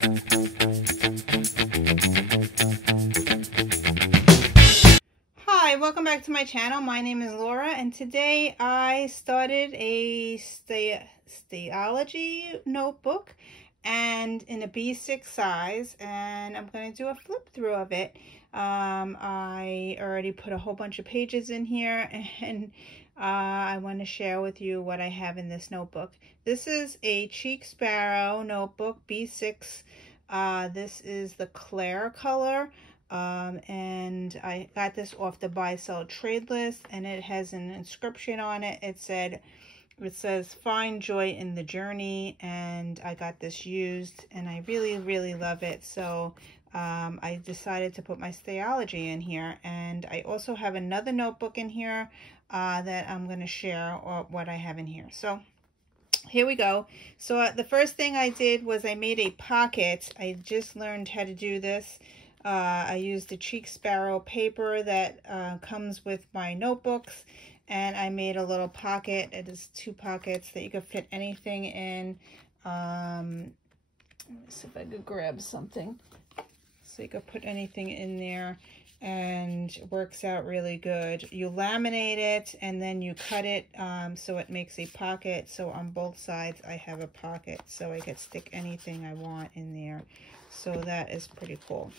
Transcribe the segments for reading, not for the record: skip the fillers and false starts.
Hi, welcome back to my channel. My name is Laura, and today I started a Stalogy notebook and in a B6 size, and I'm going to do a flip through of it. I already put a whole bunch of pages in here, and I want to share with you what I have in this notebook. This is a Cheek Sparrow notebook, B6. This is the Claire color. And I got this off the buy sell trade list, and it has an inscription on it. It says find joy in the journey, and I got this used and I really love it. So I decided to put my Stalogy in here, and I also have another notebook in here that I'm going to share what I have in here. So here we go. So the first thing I did was I made a pocket. I just learned how to do this. I used the Cheek Sparrow paper that comes with my notebooks, and I made a little pocket. It is 2 pockets that you can fit anything in. Let me see if I could grab something. So you could put anything in there, and it works out really good. You laminate it and then you cut it so it makes a pocket. So on both sides I have a pocket, so I could stick anything I want in there. So that is pretty cool.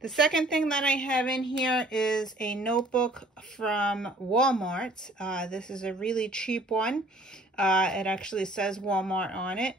The second thing that I have in here is a notebook from Walmart. This is a really cheap one. It actually says Walmart on it.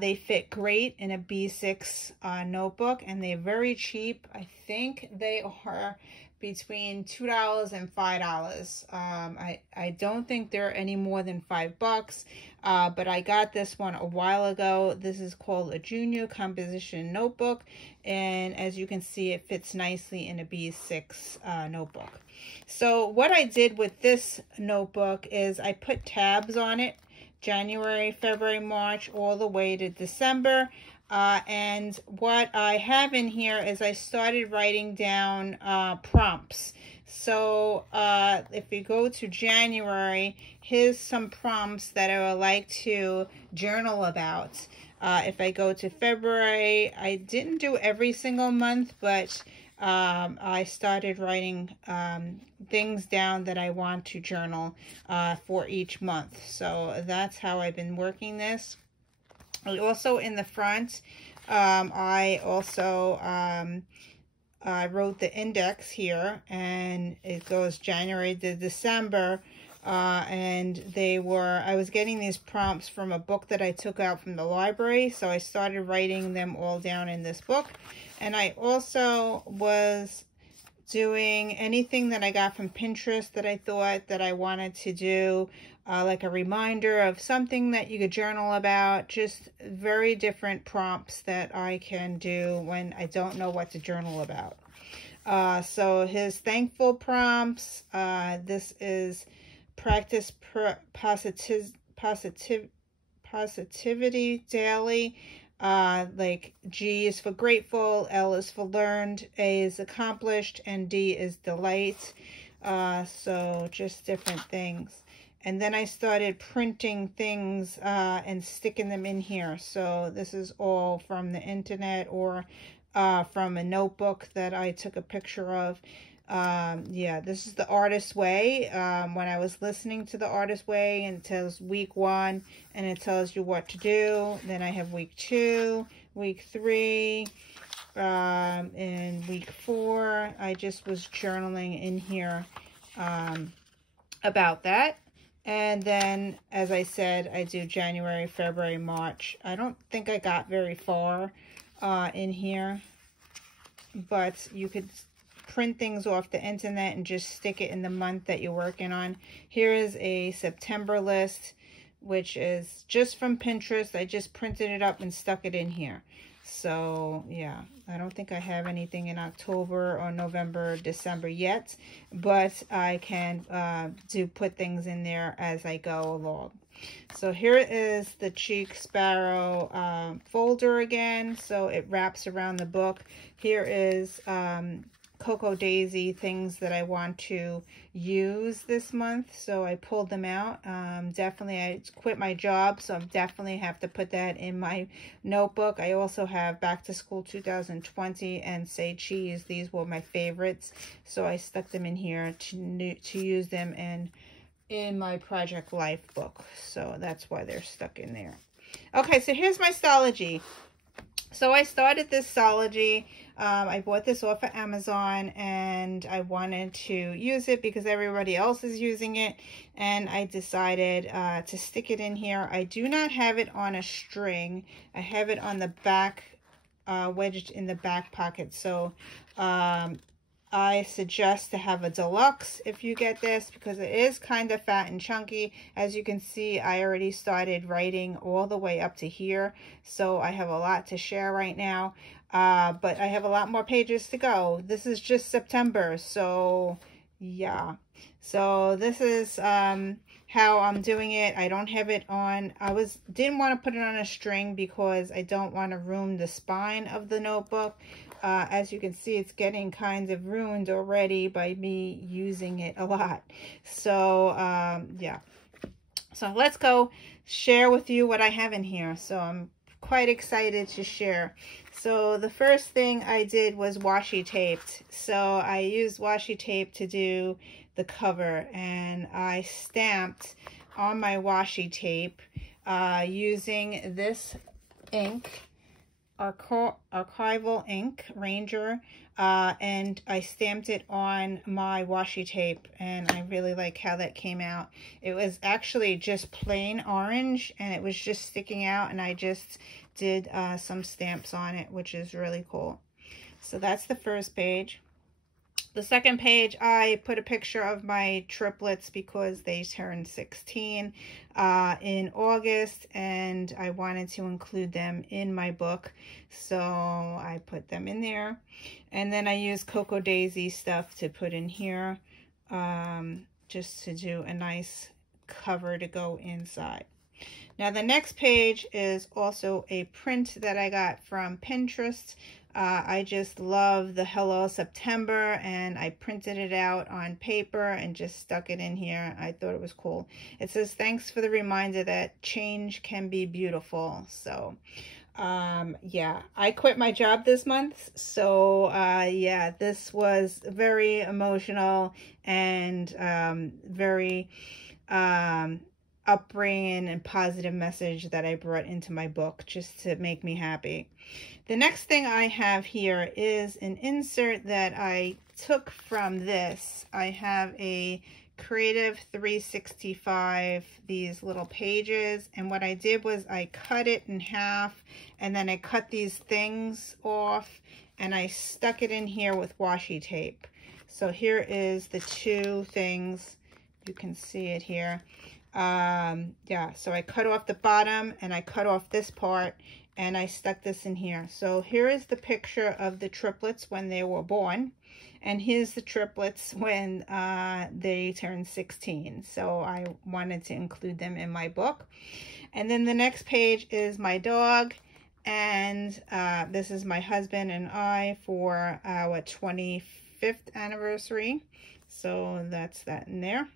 They fit great in a B6 notebook, and they're very cheap. I think they are between $2 and $5. I don't think they're any more than $5, but I got this one a while ago. This is called a Junior Composition Notebook, and as you can see, it fits nicely in a B6 notebook. So what I did with this notebook is I put tabs on it, January, February, March, all the way to December. And what I have in here is I started writing down prompts. So if you go to January, here's some prompts that I would like to journal about. If I go to February, I didn't do every single month, but I started writing things down that I want to journal for each month. So that's how I've been working this. Also in the front, I also I wrote the index here, and it goes January to December. And I was getting these prompts from a book that I took out from the library, so I started writing them all down in this book. And I also was doing anything that I got from Pinterest that I thought that I wanted to do, like a reminder of something that you could journal about, just very different prompts that I can do when I don't know what to journal about. So his thankful prompts, this is practice positivity daily. Like G is for grateful, L is for learned, A is accomplished, and D is delight. So just different things. And then I started printing things and sticking them in here. So this is all from the internet or from a notebook that I took a picture of. Yeah, this is the Artist Way. When I was listening to the Artist Way, and it tells week 1, and it tells you what to do. Then I have week 2, week 3, and week 4. I just was journaling in here about that. And then, as I said, I do January, February, March. I don't think I got very far in here, but you could print things off the internet and just stick it in the month that you're working on. Here is a September list, which is just from Pinterest. I just printed it up and stuck it in here. So yeah, I don't think I have anything in October or November, December yet, but I can put things in there as I go along. So here is the Cheek Sparrow folder again. So it wraps around the book. Here is Cocoa Daisy things that I want to use this month, so I pulled them out. Definitely, I quit my job, so I definitely have to put that in my notebook. I also have Back to School 2020 and Say Cheese. These were my favorites, so I stuck them in here to use them in my Project Life book. So that's why they're stuck in there. Okay, so here's my Stalogy. So I started this Stalogy. I bought this off of Amazon, and I wanted to use it because everybody else is using it, and I decided to stick it in here. I do not have it on a string. I have it on the back, wedged in the back pocket. So I suggest to have a deluxe if you get this, because it is kind of fat and chunky. As you can see, I already started writing all the way up to here, so I have a lot to share right now, but I have a lot more pages to go. This is just September, so yeah. So this is how I'm doing it. I don't have it on, didn't want to put it on a string because I don't want to ruin the spine of the notebook. As you can see, it's getting kind of ruined already by me using it a lot. So yeah, so let's go share with you what I have in here. So I'm quite excited to share. So the first thing I did was washi taped. So I used washi tape to do the cover, and I stamped on my washi tape using this ink, archival ink, Ranger, and I stamped it on my washi tape, and I really like how that came out. It was actually just plain orange, and it was just sticking out, and I just did some stamps on it, which is really cool. So that's the first page. The second page, I put a picture of my triplets because they turned 16 in August, and I wanted to include them in my book, so I put them in there. And then I used Cocoa Daisy stuff to put in here, just to do a nice cover to go inside. Now the next page is also a print that I got from Pinterest. I just love the Hello September, and I printed it out on paper and just stuck it in here. I thought it was cool. It says, "Thanks for the reminder that change can be beautiful." So yeah, I quit my job this month, so yeah, this was very emotional and very upbringing and positive message that I brought into my book just to make me happy. The next thing I have here is an insert that I took from this. I have a Creative 365, these little pages, and what I did was I cut it in half, and then I cut these things off, and I stuck it in here with washi tape. So here is the two things. You can see it here. Yeah, so I cut off the bottom and I cut off this part, and I stuck this in here. So here is the picture of the triplets when they were born, and here's the triplets when they turned 16. So I wanted to include them in my book. And then the next page is my dog, and this is my husband and I for our 25th anniversary. So that's that in there.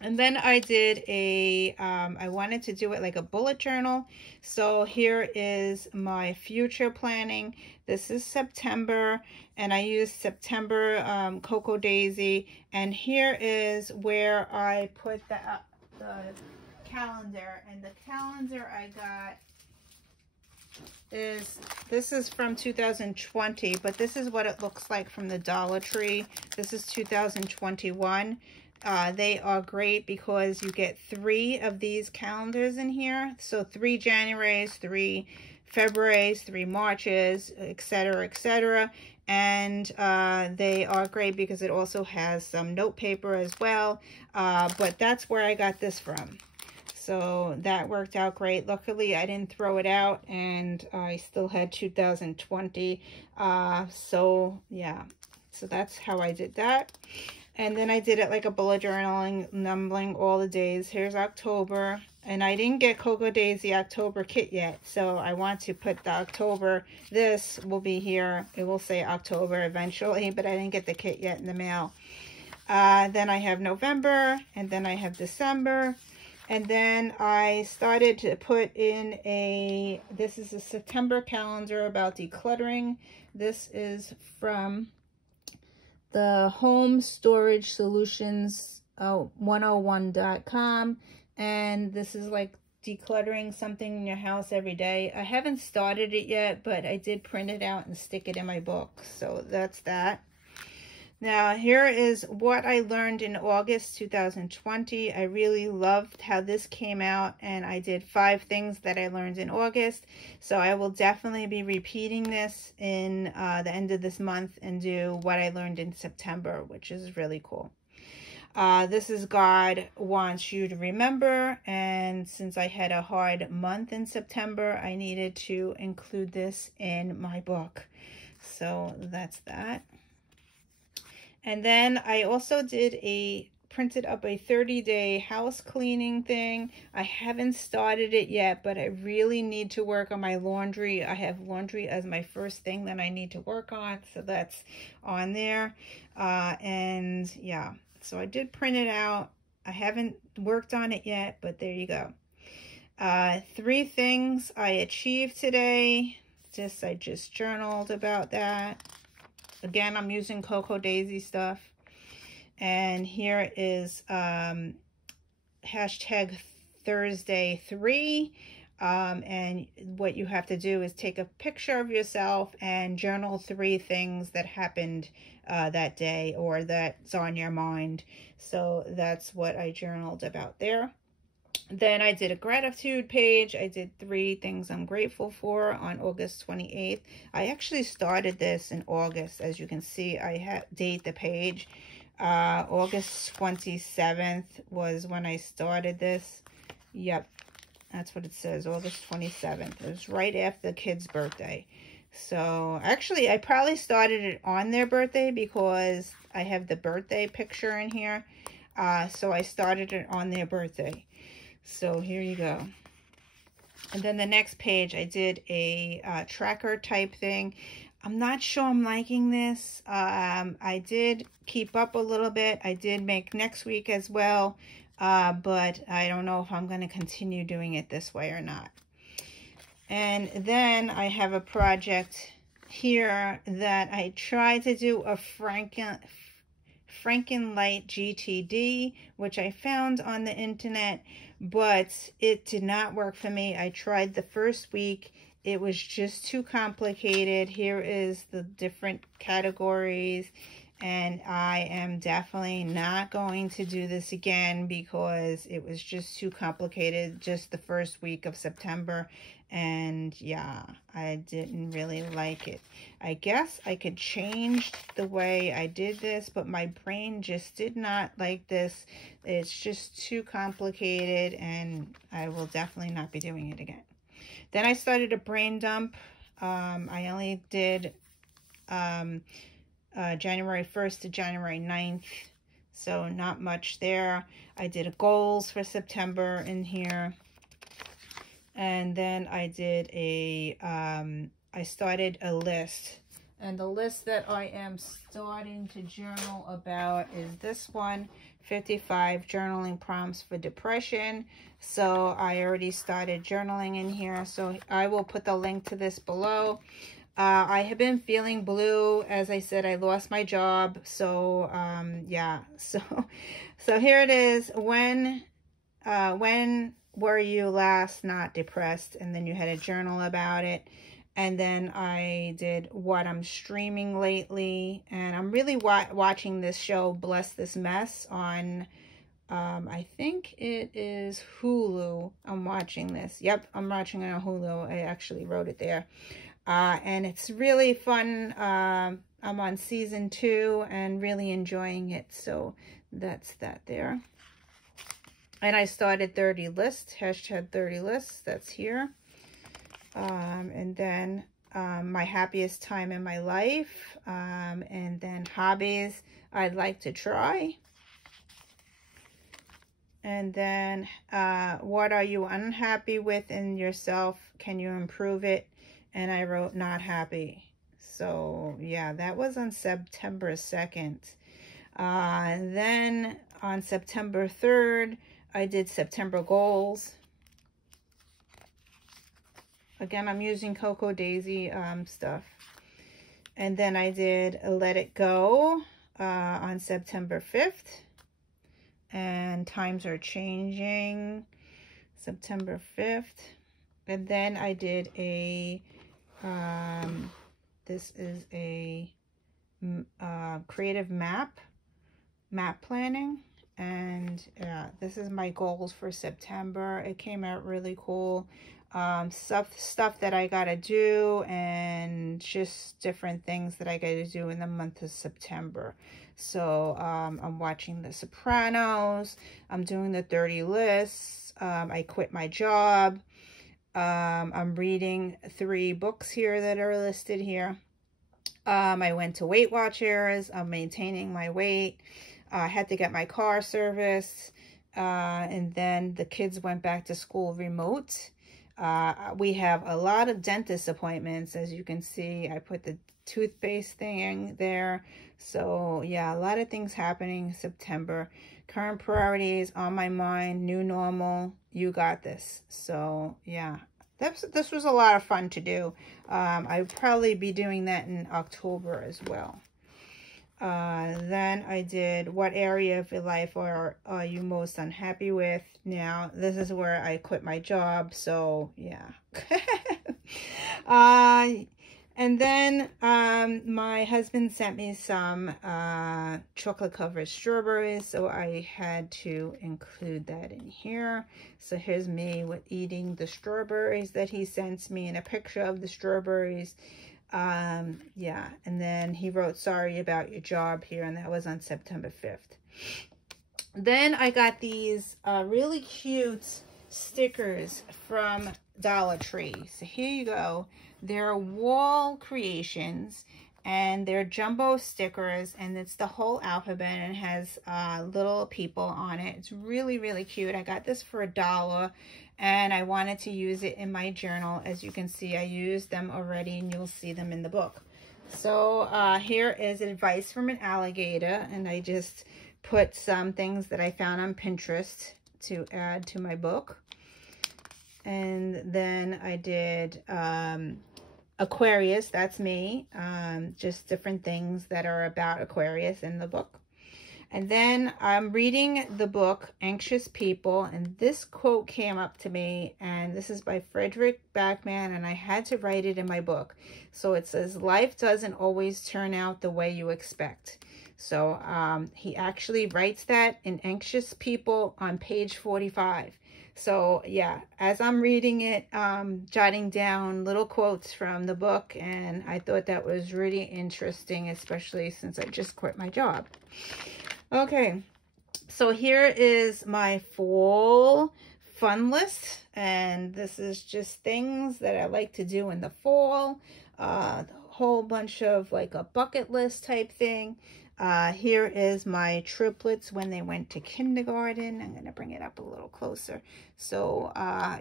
And then I did a, I wanted to do it like a bullet journal. So here is my future planning. This is September, and I used September Cocoa Daisy. And here is where I put the calendar. And the calendar I got this is from 2020, but this is what it looks like from the Dollar Tree. This is 2021. They are great because you get 3 of these calendars in here. So 3 Januaries, 3 Februaries, 3 Marches, etc., etc. And they are great because it also has some note paper as well. But that's where I got this from. So that worked out great. Luckily, I didn't throw it out, and I still had 2020. So yeah, so that's how I did that. And then I did it like a bullet journaling, numbering all the days. Here's October, And I didn't get Cocoa Daisy October kit yet, so I want to put the October. This will be here. It will say October eventually, but I didn't get the kit yet in the mail. Then I have November, and then I have December. And then I started to put in this is a September calendar about decluttering. This is from the Home Storage Solutions 101.com. And this is like decluttering something in your house every day. I haven't started it yet, but I did print it out and stick it in my book. So that's that. Now, here is what I learned in August 2020. I really loved how this came out, and I did 5 things that I learned in August. So I will definitely be repeating this in the end of this month and do what I learned in September, which is really cool. This is God Wants You to Remember, and since I had a hard month in September, I needed to include this in my book. So that's that. And then I also printed up a 30-day house cleaning thing. I haven't started it yet, but I really need to work on my laundry. I have laundry as my first thing that I need to work on, so that's on there. And yeah. So I did print it out. I haven't worked on it yet, but there you go. 3 things I achieved today. I just journaled about that. Again, I'm using Cocoa Daisy stuff. And here is hashtag Thursday 3. And what you have to do is take a picture of yourself and journal 3 things that happened that day or that's on your mind. So that's what I journaled about there. Then I did a gratitude page. I did 3 things I'm grateful for on August 28th. I actually started this in August. As you can see, I date the page. August 27th was when I started this. Yep. That's what it says, August 27th. It was right after the kid's birthday. So, actually, I probably started it on their birthday because I have the birthday picture in here. So, I started it on their birthday. So, here you go. And then the next page, I did a tracker type thing. I'm not sure I'm liking this. I did keep up a little bit. I did make next week as well. But I don't know if I'm going to continue doing it this way or not. And then I have a project here that I tried to do a Frankenlight GTD, which I found on the internet, but it did not work for me. I tried the first week. It was just too complicated. Here is the different categories. And I am definitely not going to do this again because it was just too complicated just the first week of September. And yeah, I didn't really like it. I guess I could change the way I did this, but my brain just did not like this. It's just too complicated, and I will definitely not be doing it again. Then I started a brain dump. I only did January 1st to January 9th, so not much there. I did a goals for September in here. And then I did I started a list. And the list that I am starting to journal about is this one, 55 journaling prompts for depression. So I already started journaling in here. So I will put the link to this below. I have been feeling blue. As I said, I lost my job. So, yeah. So here it is. When were you last not depressed? And then you had a journal about it. And then I did what I'm streaming lately. And I'm really watching this show, Bless This Mess, on, I think it is Hulu. I'm watching this. Yep, I'm watching it on Hulu. I actually wrote it there. And it's really fun. I'm on season 2 and really enjoying it. So that's that there. And I started 30 lists, hashtag 30 lists. That's here. And then my happiest time in my life. And then hobbies I'd like to try. And then what are you unhappy with in yourself? Can you improve it? And I wrote not happy. So yeah, that was on September 2nd. Then on September 3rd, I did September goals. Again, I'm using Cocoa Daisy stuff. And then I did Let It Go on September 5th. And times are changing. September 5th. And then I did a, this is a creative map planning. And this is my goals for September. It came out really cool. Stuff that I gotta do, and just different things that I gotta do in the month of September. So I'm watching The Sopranos. I'm doing the 30 lists. I quit my job. I'm reading 3 books here that are listed here. I went to Weight Watchers. I'm maintaining my weight. I had to get my car serviced. And then the kids went back to school remote. We have a lot of dentist appointments. As you can see, I put the toothpaste thing there. So yeah, a lot of things happening in September. Current priorities on my mind, new normal, you got this. So yeah, this was a lot of fun to do. I'll probably be doing that in October as well. Then I did what area of your life are you most unhappy with? Now, this is where I quit my job, so yeah. And then my husband sent me some chocolate covered strawberries, so I had to include that in here. So here's me with eating the strawberries that he sends me, and a picture of the strawberries. Yeah, and then he wrote sorry about your job here, and that was on September 5th. Then I got these really cute stickers from Dollar Tree. So here you go. They're wall creations, and they're jumbo stickers, and it's the whole alphabet, and it has little people on it. It's really, really cute. I got this for $1, and I wanted to use it in my journal. As you can see, I used them already, and you'll see them in the book. So here is advice from an alligator, and I just put some things that I found on Pinterest to add to my book. And then I did Aquarius, that's me. Just different things that are about Aquarius in the book. And then I'm reading the book, Anxious People, and this quote came up to me, and this is by Frederick Backman, and I had to write it in my book. So it says, life doesn't always turn out the way you expect. So he actually writes that in Anxious People on page 45. So yeah, as I'm reading it, jotting down little quotes from the book, and I thought that was really interesting, especially since I just quit my job. Okay, so here is my fall fun list, and this is just things that I like to do in the fall. A whole bunch of like a bucket list type thing. Here is my triplets when they went to kindergarten. I'm going to bring it up a little closer. So,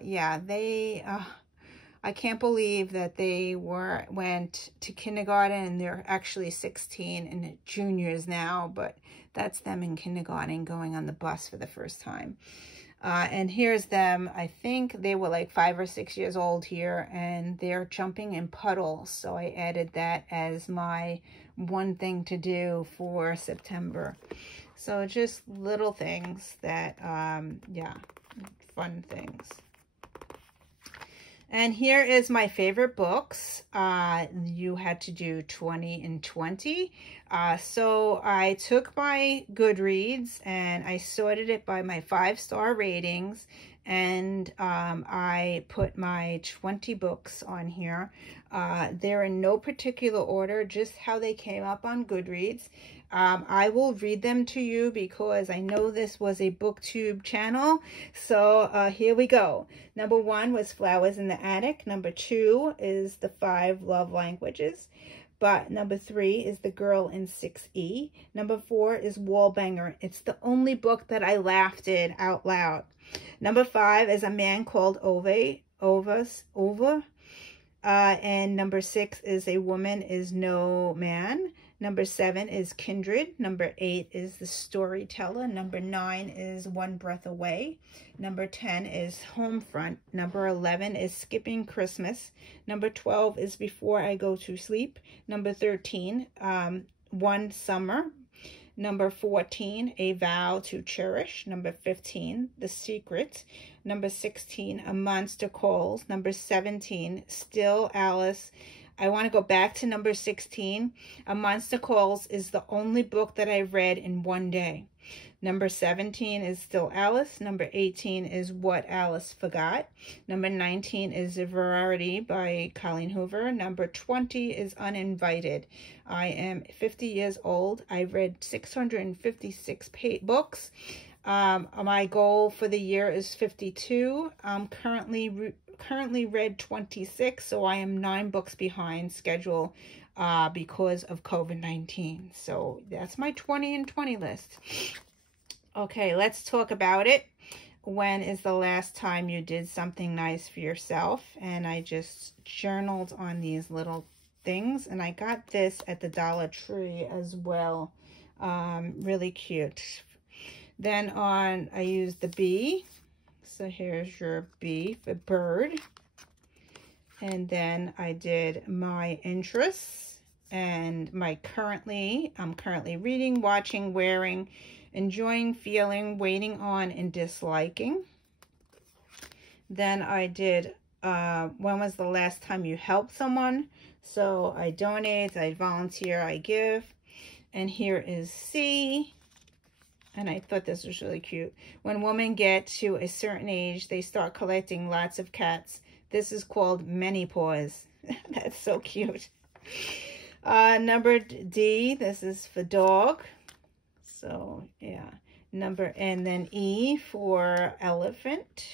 yeah, they, I can't believe that they went to kindergarten, and they're actually 16 and juniors now, but that's them in kindergarten going on the bus for the first time. And here's them. I think they were like 5 or 6 years old here, and they're jumping in puddles. So I added that as my one thing to do for September. So just little things that, yeah, fun things. And here is my favorite books. You had to do 20 and 20. So I took my Goodreads and I sorted it by my 5-star ratings, and I put my 20 books on here. They're in no particular order, just how they came up on Goodreads. I will read them to you because I know this was a booktube channel. So here we go. Number 1 was Flowers in the Attic. Number 2 is The 5 Love Languages. But number 3 is The Girl in 6E. Number 4 is Wallbanger. It's the only book that I laughed at out loud. Number 5 is A Man Called Ove. And number 6 is A Woman Is No Man. Number 7 is Kindred. Number 8 is The Storyteller. Number 9 is One Breath Away. Number 10 is Homefront. Number 11 is Skipping Christmas. Number 12 is Before I Go to Sleep. Number 13, One Summer. Number 14, A Vow to Cherish. Number 15, The Secret. Number 16, A Monster Calls. Number 17, Still Alice. I want to go back to number 16. A Monster Calls is the only book that I've read in one day. Number 17 is Still Alice. Number 18 is What Alice Forgot. Number 19 is A Variety by Colleen Hoover. Number 20 is Uninvited. I am 50 years old. I've read 656 books. My goal for the year is 52. I'm currently read 26, so I am 9 books behind schedule because of COVID-19. So that's my 20 and 20 list. Okay, let's talk about it. When is the last time you did something nice for yourself? And I just journaled on these little things, and I got this at the Dollar Tree as well. Really cute. Then I used the bee. So here's your bee for bird. And then I did my interests and I'm currently reading, watching, wearing, enjoying, feeling, waiting on, and disliking. Then I did, when was the last time you helped someone? So I donate, I volunteer, I give. And here is C. And I thought this was really cute. When women get to a certain age, they start collecting lots of cats. This is called menopause. That's so cute. Number D, this is for dog. So yeah, and then E for elephant.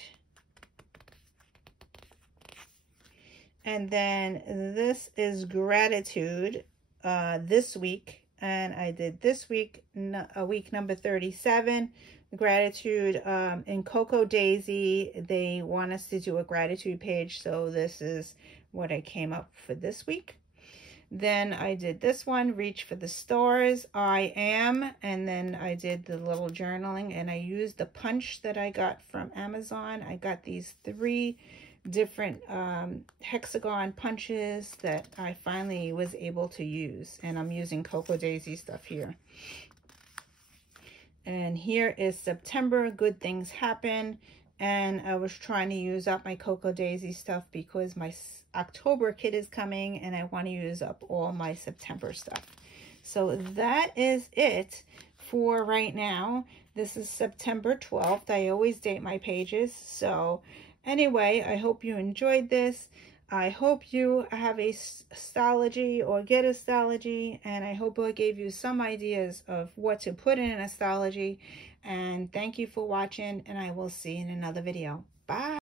And then this is gratitude this week. And I did this week, week number 37, gratitude. In Cocoa Daisy, they want us to do a gratitude page. So this is what I came up for this week. Then I did this one, Reach for the Stars, I Am. And then I did the little journaling, and I used the punch that I got from Amazon. I got these 3 different hexagon punches that I finally was able to use, and I'm using Cocoa Daisy stuff here. And here is September, Good Things Happen, and I was trying to use up my Cocoa Daisy stuff because my October kit is coming and I want to use up all my September stuff. So that is it for right now. This is September 12th. I always date my pages, so anyway, I hope you enjoyed this. I hope you have a Stalogy or get a Stalogy, and I hope I gave you some ideas of what to put in an Stalogy. And thank you for watching, and I will see you in another video. Bye.